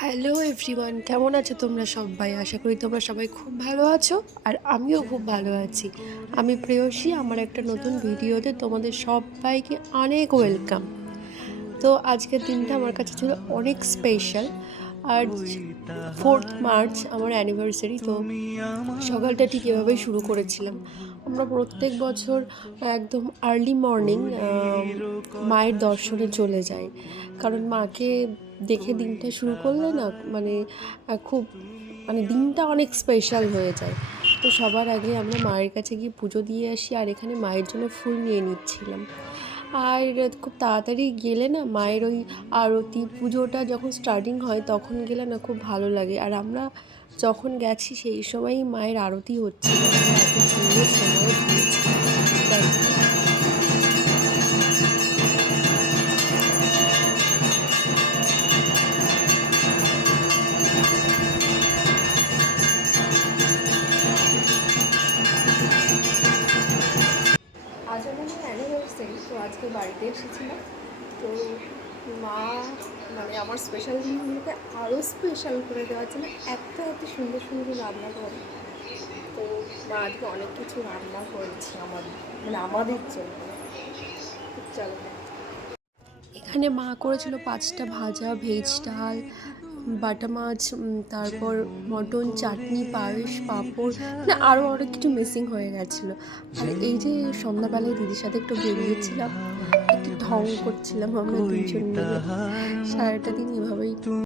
Hello everyone, কেমন আছো তোমরা সবাই? আশা করি তোমরা সবাই খুব ভালো আছো আর আমিও খুব ভালো আছি। আমি প্রেয়সী, আমার একটা নতুন ভিডিওতে তোমাদের সবাইকে অনেক ওয়েলকাম। তো আজকের দিনটা আমার কাছে ছিল অনেক স্পেশাল। আর 4th মার্চ আমার অ্যানিভার্সারি। তো সকালটা ঠিক এভাবেই শুরু করেছিলাম। আমরা প্রত্যেক বছর একদম আর্লি মর্নিং মায়ের দর্শনে চলে যাই, কারণ মাকে দেখে দিনটা শুরু করলে না মানে খুব দিনটা অনেক স্পেশাল হয়ে যায়। তো সবার আগে আমরা মায়ের কাছে গিয়ে পুজো দিয়ে আসি, আর এখানে মায়ের জন্য ফুল নিয়ে নিচ্ছিলাম। আর খুব তাড়াতাড়ি গেলে না মায়ের ওই আরতি পুজোটা যখন স্টার্টিং হয় তখন গেলে না খুব ভালো লাগে। আর আমরা যখন গেছি সেই সময়ই মায়ের আরতি হচ্ছিল, এত সুন্দর সময় দিয়েছে। দেখো, আজ আমাদের অ্যানিভার্সারি, তো আজকে বাড়িতে এসেছিলাম। তো মা আমার স্পেশাল দিনগুলোকে আরও স্পেশাল করে দেওয়ার জন্য এত এত সুন্দর সুন্দর রান্না করে। তো মা আজকে অনেক কিছু রান্না করেছে আমাদের জন্য। চলো, এখানে মা করেছিল 5টা ভাজা, ভেজ ডাল, বাটা মাছ, তারপর মটন, চাটনি, পায়েস, পাঁপড়, আরও অনেক কিছু মিসিং হয়ে গেছিলো। আর এই যে সন্ধ্যাবেলায় দিদির সাথে একটু বেরিয়েছিলাম, একটু ঢং করছিলাম আমরা দুজন মিলে। সারাটা দিন এভাবেই